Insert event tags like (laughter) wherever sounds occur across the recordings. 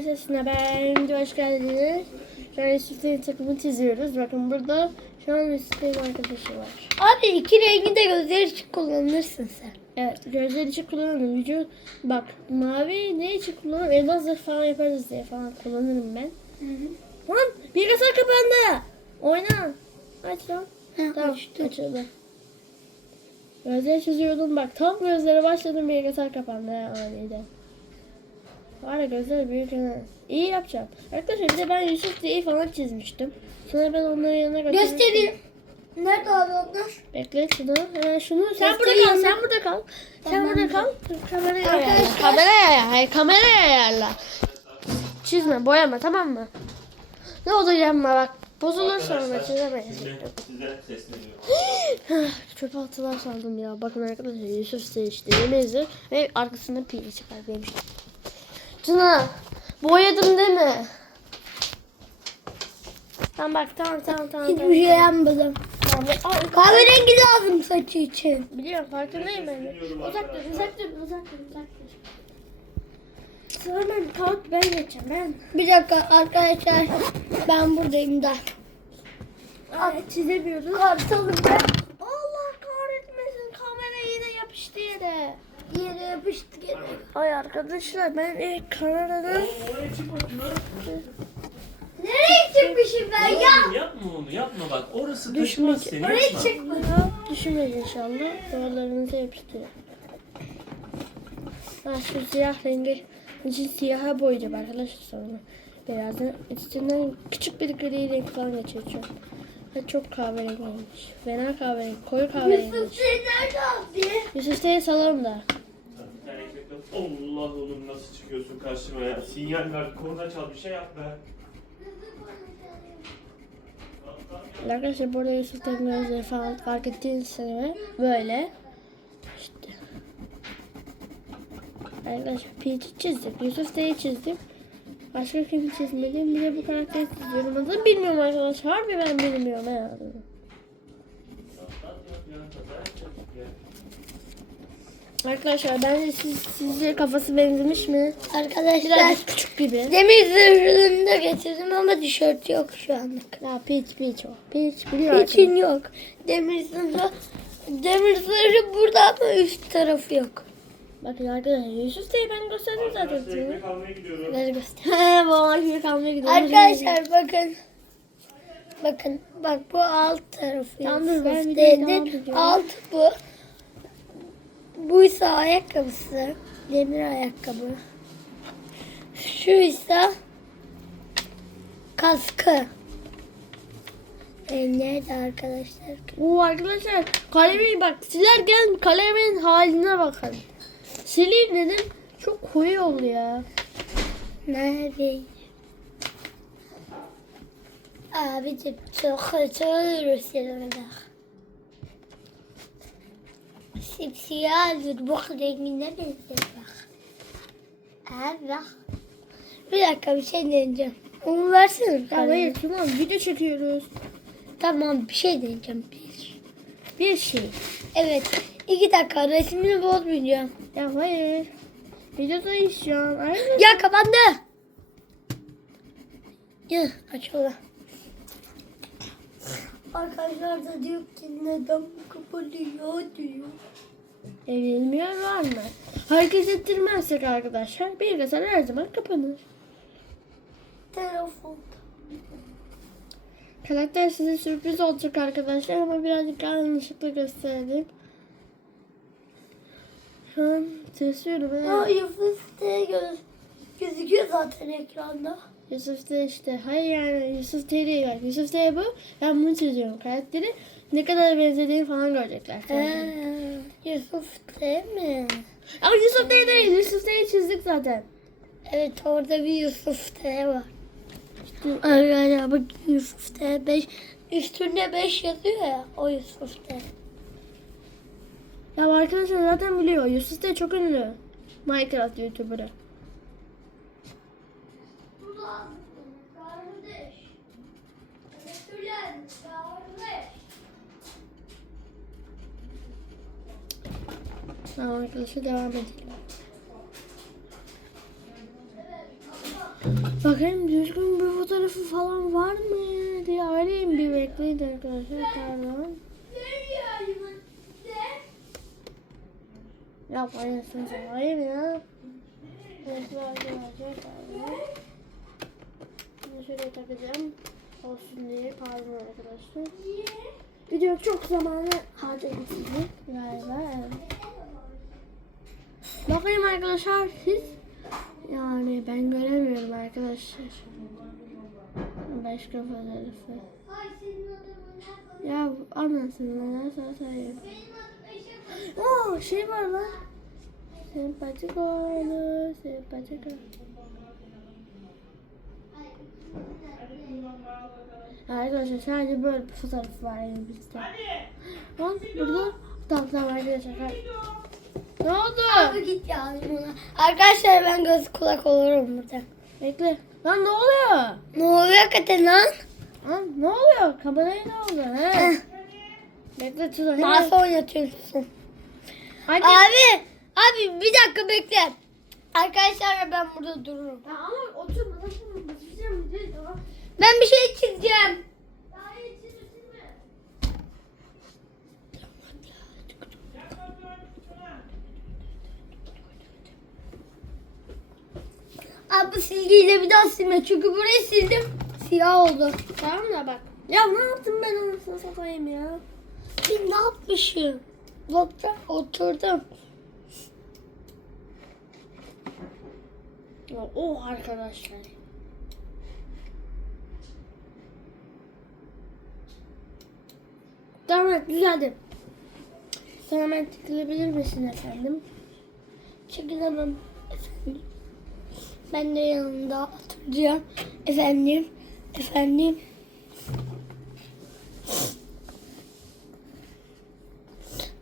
Arkadaşlar ben de hoş geldiniz. Şu an Yusuf'un takımı çiziyoruz. Bakın burada şu an Yusuf'un arkadaşı var. Abi iki rengi de gözler için kullanırsın sen. Evet gözler için kullanırım. Vücut bak mavi ne için kullanırım? Elmas zırh falan yaparız diye falan kullanırım ben. Lan bilgisayar kapandı. Oyna. Aç lan. Ha, Tamam açtım. açıldı. Gözleri çiziyordum bak tam gözlere başladım bilgisayar kapandı ya aniden. Var ya gözleri büyük yana. İyi yapacağım. Arkadaşlar bir de ben Yusuf diye falan çizmiştim. Sonra ben onların yanına götürdüm. Göstereyim. Nerede abi onlar? Bekle şunu. Hemen şunu. Sen burada kal. Sen burada kal. Sen burada kal. Kamerayı ayarla. Arkadaşlar- Kamerayı ayarla. Hayır kamerayı ayarla. Çizme boyama tamam mı? Ne olur yapma bak. Bozulur sonra çizemeyiz. Şimdi size sesleniyorum. (gasps) Çöp altılar saldım ya. Bakın arkadaşlar Yusuf size işte yemeğizdir. Ve arkasında pili çıkar benim. Tuna boyadım değil mi? Tamam bak tamam tamam tamam. Hiçbir tamam. şey yapmadım. Tamam, Ay, Kahverengi lazım saçı için. Biliyorum farkındayım ben de. Uzak dur uzak dur uzak dur uzak dur. Sonra ben kalk ben geçeceğim ben. Bir dakika arkadaşlar. Ben buradayım da. Abi çizemiyoruz. Kartalım ben. Allah kahretmesin kamera yine yapıştı yere. Yere yapıştı gene. Ay arkadaşlar ben çıkma Tuna. Nereye çıkmışım ben ya? Oğlum yapma onu yapma bak. Orası Düşmek- taşımaz seni. Oraya yapma. çıkma. Düşünmeyin inşallah. Duvarlarınıza yapıştırın. Ha şu siyah rengi için siyaha boyayacağım arkadaşlar sonra. Birazdan üstünden küçük bir gri renk falan geçeceğim. Ve çok kahverengiymiş. Fena kahverengi, koyu kahverengi. Yusuf seni nerede abi? Yusuf Bey'e salalım da. Bir tane ekmek al. Allah oğlum nasıl çıkıyorsun karşıma ya. Sinyal ver, korna çal bir şey yap be. Arkadaşlar burada Yusuf gözleri falan fark ettiğiniz gibi böyle. İşte. Arkadaşlar Peach'i çizdim. Yusuf Bey'i çizdim. Başka kimi çizmedim. Bir de bu karakteri çiziyorum. Adını bilmiyorum arkadaşlar. Harbi ben bilmiyorum. ha. Arkadaşlar bence siz, sizce kafası benzemiş mi? Arkadaşlar Biraz küçük gibi. demir zırhını da getirdim ama tişört yok şu anlık. Ya Peach Peach o. Peach biliyor İçin yok. Demir zırhı Demir zırhı burada ama üst tarafı yok. Bakın arkadaşlar Yusuf Bey'i ben gösterdim zaten Arkadaşlar size. ekmek almaya gidiyorum. Ver göster. (laughs) He babam ekmek almaya gidiyor. Arkadaşlar bakın. Bakın bak bu alt tarafı. Tamam, dur, Yusuf ben videoyu Bey'in. devam ediyorum. Alt bu. Bu ise ayakkabısı. Demir ayakkabı. Şu ise kaskı. E, nerede arkadaşlar? Oo arkadaşlar kalemi bak silerken kalemin haline bakın. Sileyim dedim çok koyu oldu ya. Nerede? Abicim çok kötü olur bir bok rengine benziyor bak. Evet. Bir dakika bir şey deneyeceğim. Onu versene. Tamam. hayır tamam video çekiyoruz. Tamam bir şey deneyeceğim. Bir. Bir şey. Evet. iki dakika resmini bozmayacağım. Ya hayır. Videoda iş şu an. Arkadaşlar. Ya kapandı. Ya açıldı. Arkadaşlar da diyor ki neden bu kapanıyor diyor. Evlenmiyor var mı? Hareket ettirmezsek arkadaşlar bilgisayar her zaman kapanır. Telefon. Karakter size sürpriz olacak arkadaşlar ama birazcık yanlışlıkla gösterdim. Şu an tırsıyorum. Yusuf de göz, gözüküyor zaten ekranda. Yusuf da işte. Hayır yani Yusuf T'ye bak. Yusuf T bu. Ben bunu çiziyorum karakteri. Ne kadar benzediğini falan görecekler. Ee, Yusuf değil mi? Ama Yusuf T değil. Yusuf T'yi çizdik zaten. Evet orada bir Yusuf T var. Arkadaşlar bak Yusuf T 5 üstünde 5 yazıyor ya o Yusuf T. Ya arkadaşlar zaten biliyor. Yusuf T çok ünlü. Minecraft YouTuber'ı. Kardeş. Kardeş. Tamam arkadaşlar devam edelim. Bakayım düzgün bir fotoğrafı falan var mı diye arayayım bir bekleyin arkadaşlar. Pardon. Ya aynısını sorayım ya. Bekle arkadaşlar. Şöyle takacağım. Olsun diye pardon arkadaşlar. Video çok zamanı harcadım sizi galiba. Evet. Bakayım arkadaşlar siz. Yani ben göremiyorum arkadaşlar. Başka fotoğrafı. Ya anasını nasıl sayayım. Oo şey var lan. Sempatik oldu. Sempatik oldu. Arkadaşlar sadece böyle bir fotoğraf var elimizde. Lan burada. Tamam tamam arkadaşlar. Ne oldu? Abi git ya. Arkadaşlar ben göz kulak olurum burada. Bekle. Lan ne oluyor? Ne oluyor hakikaten lan? Lan ne oluyor? Kameraya ne oldu? He? Bekle Tuna. Nasıl oynatıyorsun? Hadi. Abi, abi bir dakika bekle. Arkadaşlar ben burada dururum. Ya ama oturma. Nasıl basacağım? Ben bir şey çizeceğim. Abi silgiyle bir daha silme çünkü burayı sildim. Siyah oldu. Tamam da bak. Ya ne yaptım ben anasını satayım ya? Ben ne yapmışım? Blokta oturdum. Ya oh arkadaşlar. Tamam güzeldi. Sen hemen tıklayabilir misin efendim? Çekilemem efendim. Ben de yanında oturacağım. Efendim, efendim.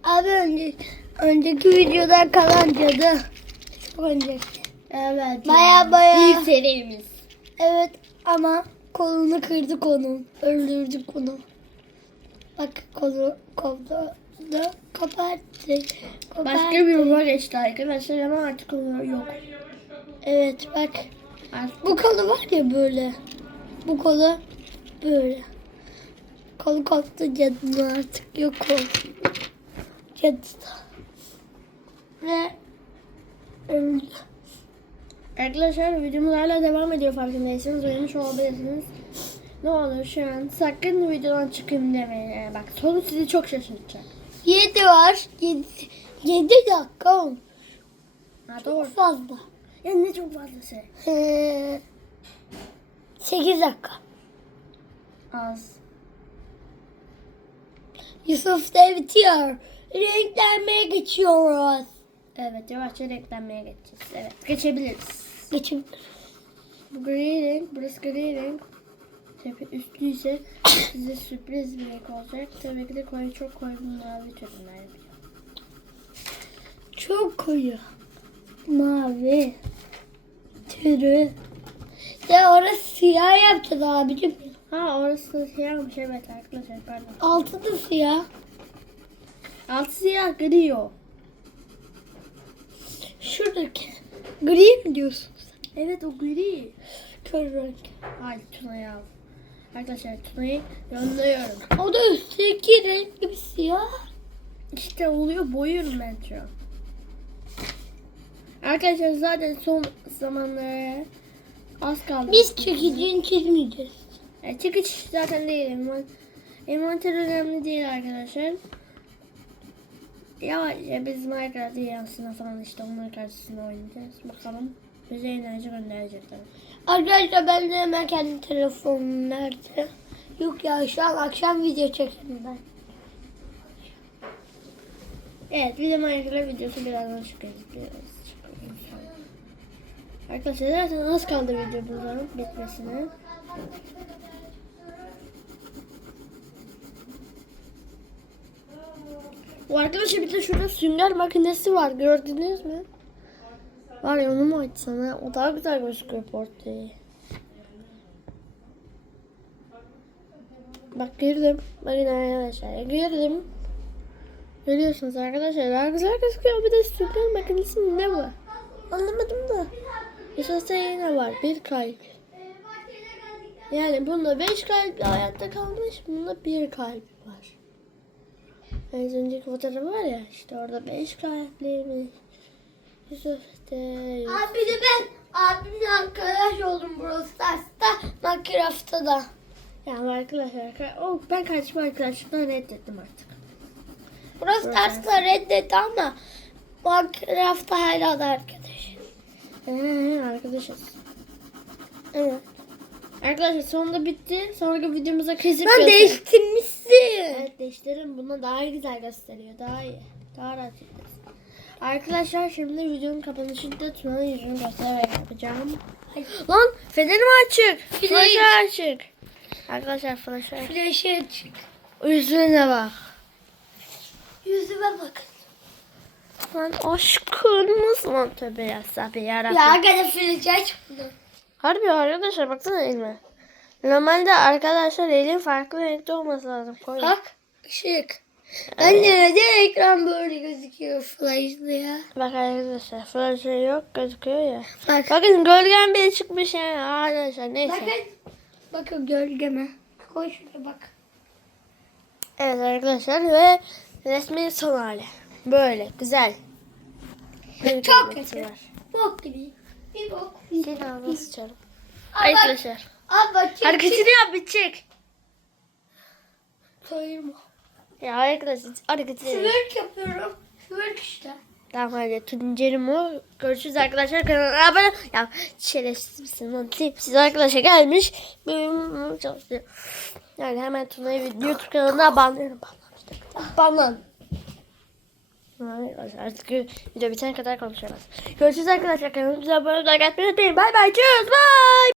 Abi önce, önceki videodan kalan cadı. Çok önceki. Evet. Baya baya. İlk serimiz. Evet ama kolunu kırdık onun. Öldürdük onu. Bak kolu kolda da kapattı. Başka bir yola geçti arkadaşlar ama artık o yok. Evet bak. Artık Bu kolu var ya böyle. Bu kolu böyle. Kolu koptu cadının artık yok o. Cadı da. Ve öldü. Arkadaşlar videomuz hala devam ediyor farkındaysanız uyumuş olabilirsiniz. Ne olur şu an sakın videodan çıkayım demeyin. Bak sonu sizi çok şaşırtacak. 7 var. 7, 7 dakika olmuş. Ha doğru. Çok fazla. Ya ne çok fazlası. Ee, 8 dakika. Az. Yusuf da bitiyor. Renklenmeye geçiyoruz. Evet yavaşça renklenmeye geçeceğiz. Evet geçebiliriz. Geçin. Bu gri renk, burası gri renk. Tepe üstlü ise size sürpriz bir renk olacak. Tabii ki de koyu çok koyu mavi türünler. Çok koyu. Mavi. Türü. Ya orası siyah yapacağız abicim. Ha orası siyahmış evet arkadaşlar pardon. Altı da siyah. Altı siyah gri o. Şuradaki. Gri mi diyorsun? Evet o gri. Kör renk. Ay Tuna'yı al. Arkadaşlar Tuna'yı gönderiyorum. O da üstteki renk gibi siyah. İşte oluyor boyuyorum ben şu an. Arkadaşlar zaten son zamanlara az kaldı. Biz çekicini çizmeyeceğiz. Yani çıkış zaten değil. Envan- Envanter önemli değil arkadaşlar. Ya, ya biz Minecraft yansına falan işte onların karşısında oynayacağız. Bakalım bize enerji gönderecekler. Arkadaşlar ben de hemen kendi telefonum nerede? Yok ya şu an akşam video çekelim ben. Evet bir de Minecraft videosu birazdan çıkacak. Biraz. Arkadaşlar zaten az kaldı videomuzun bitmesine. Bu arkadaşlar bir de şurada sünger makinesi var gördünüz mü? Var ya onu mu açsana? O daha güzel gözüküyor portreyi. Bak girdim. Bakın arkadaşlar girdim. Görüyorsunuz arkadaşlar daha güzel gözüküyor. Bir de sünger makinesi ne bu? Anlamadım da. Yusuf'ta yine var. Bir kalp. Yani bunda beş kalp hayatta kalmış. Bunda bir kalp var. Az önceki fotoğrafı var ya işte orada beş kalpliymiş. Yusuf. Abi de ben abimle arkadaş oldum Brawl Stars'ta, Minecraft'ta da. Yani arkadaşlar o ben kardeşim arkadaşlıktan reddettim artık. Brawl Stars'ta reddetti ama Minecraft'ta hala da arkadaş. Ee, arkadaşız. Evet. Arkadaşlar sonunda bitti. Sonraki videomuza kesip Ben göster- değiştirmişsin. Evet değiştirin. Buna daha güzel gösteriyor. Daha iyi. Daha rahat. Arkadaşlar şimdi videonun kapanışında Tuna'nın yüzünü göstererek yapacağım. Lan fenerim açık. Flash. Flash açık. Arkadaşlar flash açık. Flash'e çık. Yüzüne bak. Yüzüme bakın. Lan aşkınız lan tövbe ya sabi yarabbim. Ya gene flash'e çıktı. Harbi arkadaşlar baksana elime. Normalde arkadaşlar elin farklı renkte olması lazım. Koy. Bak ışık. Ben neden ekran böyle gözüküyor flash'lı ya? Bak arkadaşlar flash yok gözüküyor ya. Bak. Bakın gölgen bile çıkmış ya arkadaşlar neyse. Bakın. Bakın gölgeme. Koy şuraya bak. Evet arkadaşlar ve resmin son hali. Böyle güzel. Bir Çok kötü. Var. Bok gibi. Bir bok. Seni ağzına sıçarım. Arkadaşlar. Al bak. çek, Hareketini yap bitecek. Koyma. Ya arkadaşlar hareketini yap. Smirk yapıyorum. Smirk işte. Tamam hadi Tuncer'im o. Görüşürüz arkadaşlar. Kanala abone Ya şerefsiz misin lan? Tipsiz arkadaşa gelmiş. Benim çalışıyor. Yani hemen Tuna'yı YouTube kanalına banlıyorum. Banlan. Arkadaşlar artık video bitene kadar konuşamaz. Görüşürüz arkadaşlar. Kanalımıza abone olmayı unutmayın. Bye bye. Tschüss. Bye.